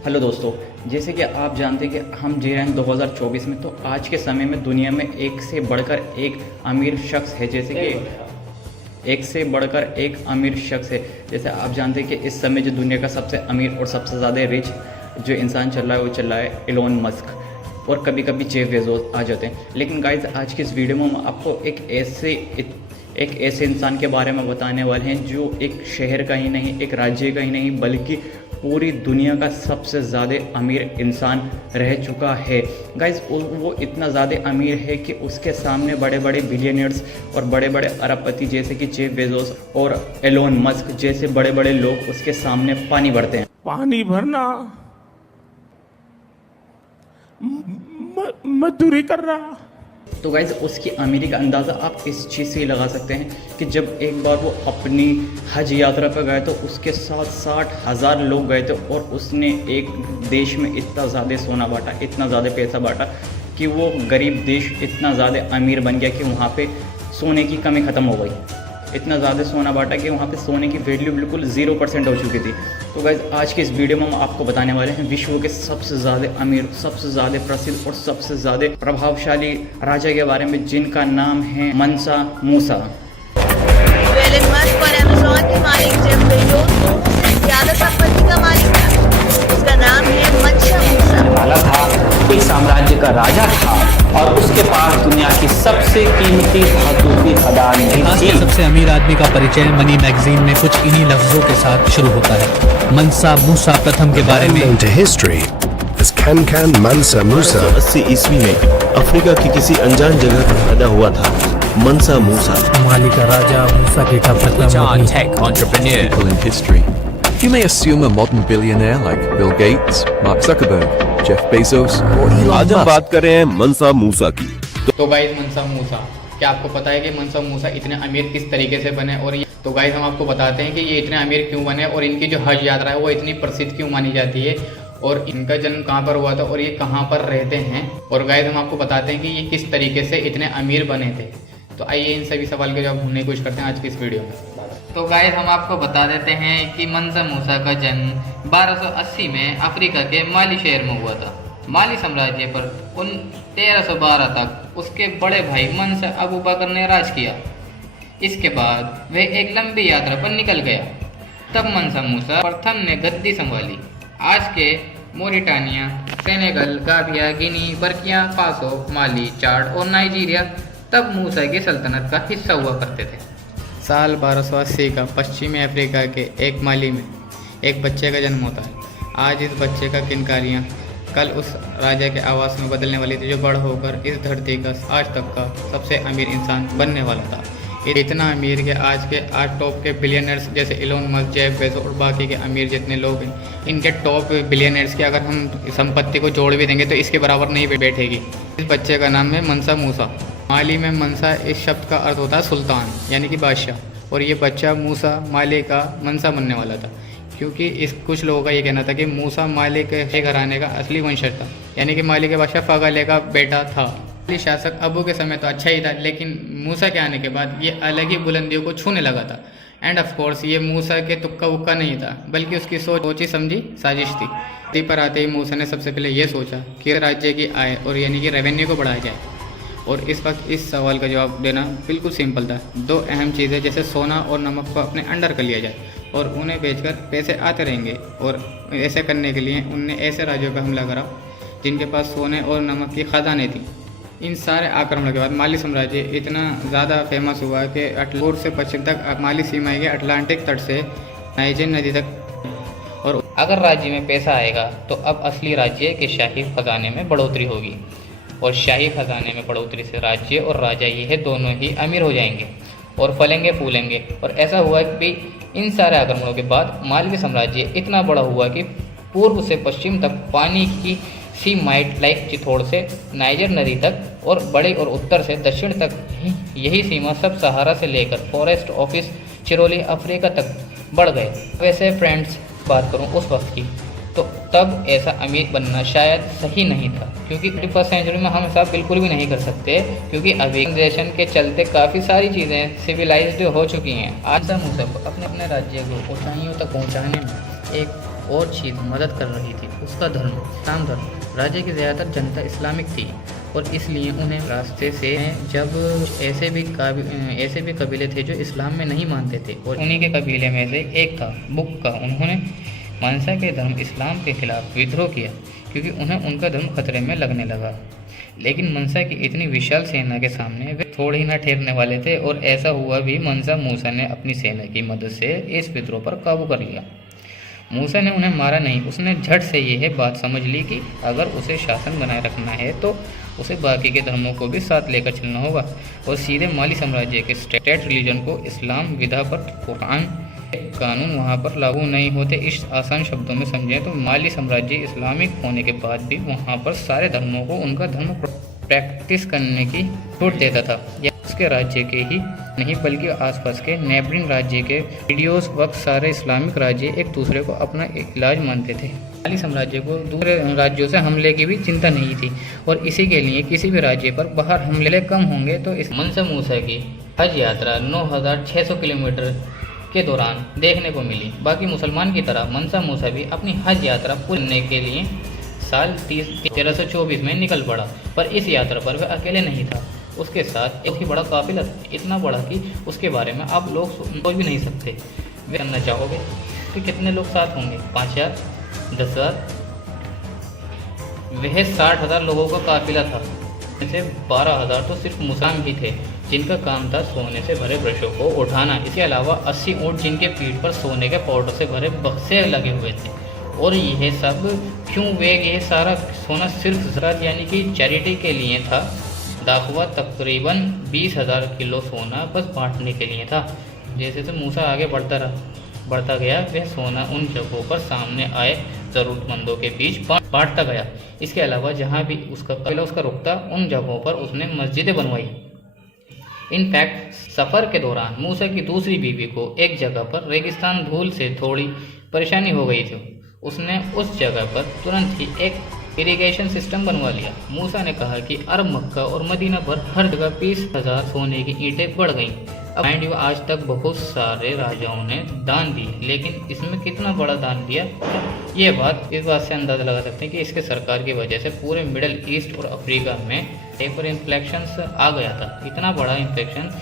Hello दोस्तों, जैसे कि आप जानते हैं कि हम जी रहे हैं 2024 में। तो आज के समय में दुनिया में एक से बढ़कर एक अमीर शख्स है। जैसे कि एक से बढ़कर एक अमीर शख्स है। जैसे आप जानते हैं कि इस समय जो दुनिया का सबसे अमीर और सबसे ज़्यादा रिच जो इंसान चल रहा है वो चल रहा है एलोन मस्क, और कभी कभी जेफ बेजोस आ जाते हैं। लेकिन गाइस, आज की इस वीडियो में हम आपको एक ऐसे इंसान के बारे में बताने वाले हैं जो एक शहर का ही नहीं, एक राज्य का ही नहीं, बल्कि पूरी दुनिया का सबसे ज़्यादा अमीर इंसान रह चुका है। गाइस, वो इतना ज़्यादा अमीर है कि उसके सामने बड़े बड़े बिलियनियर्स और बड़े बड़े अरबपति जैसे कि जेफ बेजोस और एलोन मस्क जैसे बड़े बड़े लोग उसके सामने पानी भरते हैं। पानी भरना, मजदूरी कर रहा। तो गाइज़, उसकी अमीरी का अंदाज़ा आप इस चीज़ से ही लगा सकते हैं कि जब एक बार वो अपनी हज यात्रा पर गए तो उसके साथ 60,000 लोग गए थे, और उसने एक देश में इतना ज़्यादा सोना बांटा, इतना ज़्यादा पैसा बांटा कि वो गरीब देश इतना ज़्यादा अमीर बन गया कि वहाँ पे सोने की कमी ख़त्म हो गई। इतना ज़्यादा सोना बांटा कि वहाँ पे सोने की वैल्यू बिल्कुल 0% हो चुकी थी। तो गाइज़, आज के इस वीडियो में हम आपको बताने वाले हैं विश्व के सबसे ज़्यादा अमीर, सबसे ज़्यादा प्रसिद्ध और सबसे ज़्यादा प्रभावशाली राजा के बारे में, जिनका नाम है मंसा मूसा। एलन मस्क और अमेज़न के मालिक जेफ बेजोस दोनों से ज़्यादा संपत्ति का मालिक था। उसका नाम है मंसा मूसा। वाला था, एक साम्राज्य का राजा था और उसके पास दुनिया की सबसे कीमती धातु की खदान थी। सबसे अमीर आदमी का परिचय मनी मैगजीन में कुछ इन्हीं लफ्जों के साथ शुरू होता है। मंसा मूसा प्रथम के बारे में हिस्ट्री कैन मंसा मूसा 80 ईस्वी में अफ्रीका की किसी अनजान जगह पर पैदा हुआ था मंसा मूसा। माली का राजा मूसा के प्रथम tech entrepreneur in history. You may assume a modern billionaire like Bill Gates, Mark Zuckerberg, Jeff Bezos or Elon आज हम Musk. बात कर रहे हैं मंसा मूसा की। तो गाइस, मंसा मूसा, क्या आपको पता है कि मंसा मूसा इतने अमीर किस तरीके से बने? और तो गाइस, हम आपको बताते हैं कि ये इतने अमीर क्यों बने और इनकी जो हज यात्रा है वो इतनी प्रसिद्ध क्यों मानी जाती है, और इनका जन्म कहाँ पर हुआ था और ये कहाँ पर रहते हैं। और गाइस, हम आपको बताते हैं कि ये किस तरीके से इतने अमीर बने थे। तो आइए इन सभी सवाल के जवाब ढूंढने की कोशिश करते हैं आज की इस वीडियो में। तो गाइस, हम आपको बता देते हैं कि मंसा मूसा का जन्म 1280 में अफ्रीका के माली शहर में हुआ था। माली साम्राज्य पर 1312 तक उसके बड़े भाई मंसा अबू बकर ने राज किया। इसके बाद वह एक लंबी यात्रा पर निकल गया। तब मंसा मूसा प्रथम ने गद्दी संभाली। आज के मोरिटानिया, सेनेगल, गाम्बिया, गिनी, बर्किना फासो, माली, चाड और नाइजीरिया तब मूसा की सल्तनत का हिस्सा हुआ करते थे। साल 1280 का पश्चिमी अफ्रीका के एक माली में एक बच्चे का जन्म होता है। आज इस बच्चे का किनकारियाँ कल उस राजा के आवास में बदलने वाली थी जो बड़ होकर इस धरती का आज तक का सबसे अमीर इंसान बनने वाला था। इतना अमीर के आज के टॉप के बिलियनर्स जैसे एलोन मस्क, जेफ बेजोस और बाकी के अमीर जितने लोग हैं, इनके टॉप बिलियनर्स की अगर हम संपत्ति को जोड़ भी देंगे तो इसके बराबर नहीं बैठेगी। इस बच्चे का नाम है मंसा मूसा। माली में मंसा इस शब्द का अर्थ होता है सुल्तान, यानी कि बादशाह, और ये बच्चा मूसा माली का मंसा बनने वाला था, क्योंकि इस कुछ लोगों का ये कहना था कि मूसा माली के घराने का असली वंशज था, यानी कि माली के बादशाह फगले का बेटा था। माली शासक अबू के समय तो अच्छा ही था, लेकिन मूसा के आने के बाद ये अलग ही बुलंदियों को छूने लगा था। एंड ऑफ कोर्स ये मूसा के तुक्का उक्का नहीं था, बल्कि उसकी सोची समझी साजिश थी। इसी पर आते ही मूसा ने सबसे पहले ये सोचा कि राज्य की आय और यानी कि रेवेन्यू को बढ़ाया जाए। और इस वक्त इस सवाल का जवाब देना बिल्कुल सिंपल था। दो अहम चीज़ें जैसे सोना और नमक को अपने अंडर कर लिया जाए और उन्हें बेचकर पैसे आते रहेंगे। और ऐसे करने के लिए उनने ऐसे राज्यों पर हमला करा जिनके पास सोने और नमक की खदानें थी। इन सारे आक्रमणों के बाद माली साम्राज्य इतना ज़्यादा फेमस हुआ कि पूर्व से पश्चिम तक माली सीमाएँ के अटलांटिक तट से नाइजर नदी तक। और अगर राज्य में पैसा आएगा तो अब असली राज्य के शाही खजाने में बढ़ोतरी होगी, और शाही खजाने में बढ़ोतरी से राज्य और राजा ये है दोनों ही अमीर हो जाएंगे और फलेंगे फूलेंगे। और ऐसा हुआ कि इन सारे आक्रमणों के बाद मालवी साम्राज्य इतना बड़ा हुआ कि पूर्व से पश्चिम तक पानी की सीमाइट लाइक चिथोड़ से नाइजर नदी तक और बड़े और उत्तर से दक्षिण तक यही सीमा सब सहारा से लेकर फॉरेस्ट ऑफिस चिरोली अफ्रीका तक बढ़ गए। वैसे फ्रेंड्स, बात करूं उस वक्त की, तो तब ऐसा अमीर बनना शायद सही नहीं था, क्योंकि 21वीं सेंचुरी में हम ऐसा बिल्कुल भी नहीं कर सकते, क्योंकि अभिजन के चलते काफ़ी सारी चीज़ें सिविलाइज्ड हो चुकी हैं। आज मूसा को अपने राज्य को ऊंचाइयों तक पहुंचाने में एक और चीज़ मदद कर रही थी, उसका धर्म इस्लाम धर्म। राज्य की ज़्यादातर जनता इस्लामिक थी और इसलिए उन्हें रास्ते से जब ऐसे भी कबीले थे जो इस्लाम में नहीं मानते थे और उन्हीं के कबीले में से एक था बुक्का। उन्होंने मनसा के धर्म इस्लाम के खिलाफ विद्रोह किया क्योंकि उन्हें उनका धर्म खतरे में लगने लगा। लेकिन मनसा की इतनी विशाल सेना के सामने वे थोड़े ही न ठहरने वाले थे और ऐसा हुआ भी। मनसा मूसा ने अपनी सेना की मदद से इस विद्रोह पर काबू कर लिया। मूसा ने उन्हें मारा नहीं, उसने झट से यह बात समझ ली कि अगर उसे शासन बनाए रखना है तो उसे बाकी के धर्मों को भी साथ लेकर चलना होगा और सीधे माली साम्राज्य के स्टेट रिलीजन को इस्लाम विधा पर कुरान कानून वहाँ पर लागू नहीं होते। इस आसान शब्दों में समझें तो माली साम्राज्य इस्लामिक होने के बाद भी वहाँ पर सारे धर्मों को उनका धर्म प्रैक्टिस करने की छूट देता था। यह उसके राज्य के ही नहीं बल्कि आसपास के नेबरिंग राज्य के वीडियोस वक्त सारे इस्लामिक राज्य एक दूसरे को अपना इलाज मानते थे। माली साम्राज्य को दूसरे राज्यों से हमले की भी चिंता नहीं थी और इसी के लिए किसी भी राज्य पर बाहर हमले कम होंगे तो इस मनसा मूसा की हज यात्रा 9600 किलोमीटर के दौरान देखने को मिली। बाकी मुसलमान की तरह मनसा मूसा भी अपनी हज यात्रा पूरी करने के लिए साल 1324 में निकल पड़ा, पर इस यात्रा पर वह अकेले नहीं था, उसके साथ एक ही बड़ा काफिला था, इतना बड़ा कि उसके बारे में आप लोग सोच भी नहीं सकते। वे करना चाहोगे कि कितने लोग साथ होंगे? 5000, 10,000? वह 60,000 लोगों का काफिला था, इनसे 12,000 तो सिर्फ मुसलमान ही थे जिनका काम था सोने से भरे ब्रशों को उठाना। इसके अलावा 80 ऊँट जिनके पीठ पर सोने के पाउडर से भरे बक्से लगे हुए थे। और यह सब क्यों? यह सारा सोना सिर्फ ज़रात यानी कि चैरिटी के लिए था। दाखवा तकरीबन 20,000 किलो सोना बस बांटने के लिए था। जैसे से मूसा आगे बढ़ता गया वह सोना उन जगहों पर सामने आए ज़रूरतमंदों के बीच बांटता गया। इसके अलावा जहाँ भी उसका रुकता उन जगहों पर उसने मस्जिदें बनवाई। इनफैक्ट सफ़र के दौरान मूसा की दूसरी बीवी को एक जगह पर रेगिस्तान धूल से थोड़ी परेशानी हो गई थी। उसने उस जगह पर तुरंत ही एक इरिगेशन सिस्टम बनवा लिया। मूसा ने कहा कि अरब, मक्का और मदीना पर हर जगह 20,000 सोने की ईंटें बढ़ गईं। अब माइंड यू, आज तक बहुत सारे राजाओं ने दान दिए, लेकिन इसमें कितना बड़ा दान दिया, ये बात इस बात से अंदाज़ा लगा सकते हैं कि इसके सरकार की वजह से पूरे मिडल ईस्ट और अफ्रीका में हाइपर इन्फ्लेक्शन आ गया था। इतना बड़ा इन्फ्लेक्शन,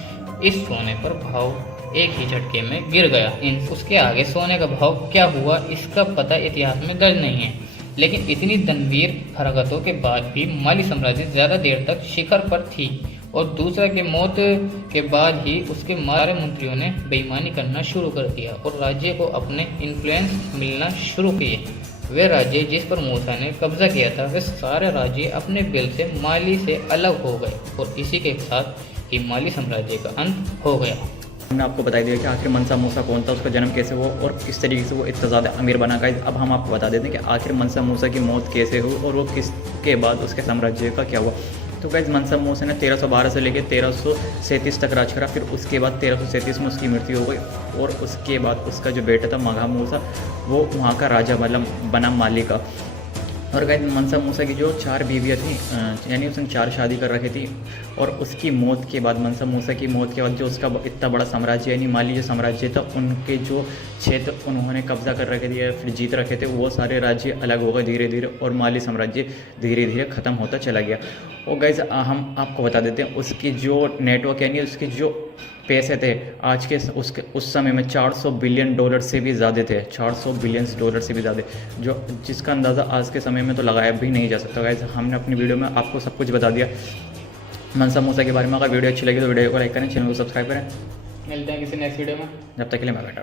इस सोने पर भाव एक ही झटके में गिर गया। उसके आगे सोने का भाव क्या हुआ इसका पता इतिहास में दर्ज नहीं है, लेकिन इतनी तनवीर हरकतों के बाद भी माली साम्राज्य ज़्यादा देर तक शिखर पर थी और दूसरा के मौत के बाद ही उसके सारे मंत्रियों ने बेईमानी करना शुरू कर दिया और राज्य को अपने इन्फ्लुएंस मिलना शुरू किए। वे राज्य जिस पर मूसा ने कब्जा किया था वे सारे राज्य अपने बिल से माली से अलग हो गए और इसी के साथ ही माली साम्राज्य का अंत हो गया। हमने आपको बता दिया कि आखिर मनसा मूसा कौन था, उसका जन्म कैसे हुआ और किस तरीके से वो इतना ज़्यादा अमीर बना। गाइस अब हम आपको बता देते हैं कि आखिर मनसा मूसा की मौत कैसे हुई और वो किसके बाद उसके साम्राज्य का क्या हुआ। तो गाइस मनसा मूसा ने 1312 से लेकर 1337 तक राज करा। फिर उसके बाद 1337 में उसकी मृत्यु हो गई और उसके बाद उसका जो बेटा था मघा मूसा वो वहाँ का राजा बना माली का। और गाइस मनसा मूसा की जो 4 बीवियाँ थी, यानी उसने 4 शादी कर रखी थी और उसकी मौत के बाद, मनसा मूसा की मौत के बाद जो उसका इतना बड़ा साम्राज्य यानी माली जो साम्राज्य था, उनके जो क्षेत्र उन्होंने कब्जा कर रखे थे या फिर जीत रखे थे वो सारे राज्य अलग हो गए धीरे धीरे और माली साम्राज्य धीरे धीरे ख़त्म होता चला गया। और गाइस हम आपको बता देते हैं उसकी जो नेटवर्क यानी उसके जो पैसे थे आज के उस समय में $400 बिलियन से भी ज़्यादा थे, $400 बिलियन से भी ज़्यादा, जो जिसका अंदाज़ा आज के समय में तो लगाया भी नहीं जा सकता। गाइस हमने अपनी वीडियो में आपको सब कुछ बता दिया मनसा मूसा के बारे में। अगर वीडियो अच्छी लगी तो वीडियो को लाइक करें, चैनल को सब्सक्राइब करें। मिलते हैं किसी नेक्स्ट वीडियो में, जब तक के लिए मैं बैठा।